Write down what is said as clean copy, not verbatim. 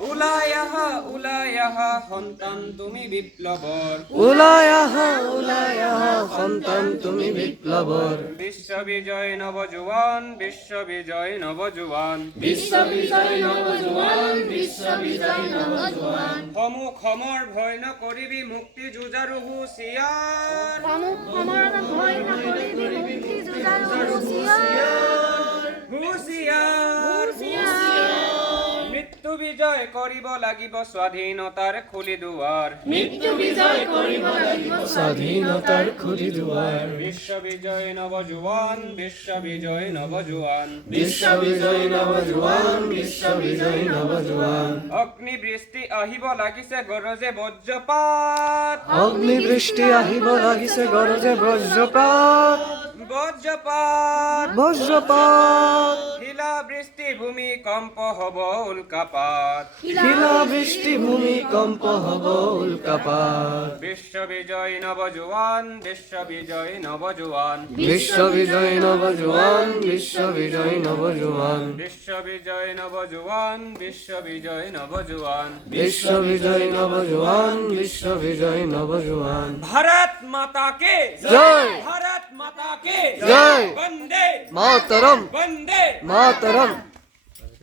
উলায়াহা সন্তান তুমি বিপ্লবর। উলায়াহা সন্তান তুমি বিপ্লবর। বিশ্ববিজয় নবজুৱান, বিশ্ববিজয় নবজুৱান। বিশ্ববিজয় নবজুৱান, বিশ্ববিজয় নবজুৱান। সমুখ সমৰ ভয় নকৰিবি, মুক্তি যুঁজাৰু হুঁচিয়াৰ। সমুখ সমৰ ভয় নকৰিবি, মুক্তি যুঁজাৰু হুঁচিয়াৰ। হুঁচিয়াৰ। মৃত্যু বিজয় কৰিব লাগিব স্বাধীনতাৰ খুলি দুৱাৰ। মৃত্যু বিজয় কৰিব লাগিব স্বাধীনতাৰ খুলি দুৱাৰ। বিশ্ববিজয় নবজুৱান, বিশ্ববিজয় নবজুৱান। বিশ্ববিজয় নবজুৱান, বিশ্ববিজয় নবজুৱান। অগ্নিবৃষ্টি আহিব লাগিছে গৰজে বজ্ৰপাত। অগ্নিবৃষ্টি আহিব লাগিছে গৰজে বজ্ৰপাত। বজ্ৰপাত। বজ্ৰপাত। শিলা বৃষ্টি ভূমিকম্প হব উল্কাপাত। শিলা বৃষ্টি ভূমিকম্প হব উল্কাপাত। বিশ্ববিজয় নবজুৱান, বিশ্ববিজয় নবজুৱান। বিশ্ববিজয় নবজুৱান, বিশ্ববিজয় নবজুৱান। বিশ্ববিজয় নবজুৱান, বিশ্ববিজয় নবজুৱান। বিশ্ববিজয় নবজুৱান, বিশ্ববিজয় নবজুৱান। ভারত মাতা কে জয়। ভারত মাতা কে জয়। বন্দে মাতরম, বন্দে মাতরম।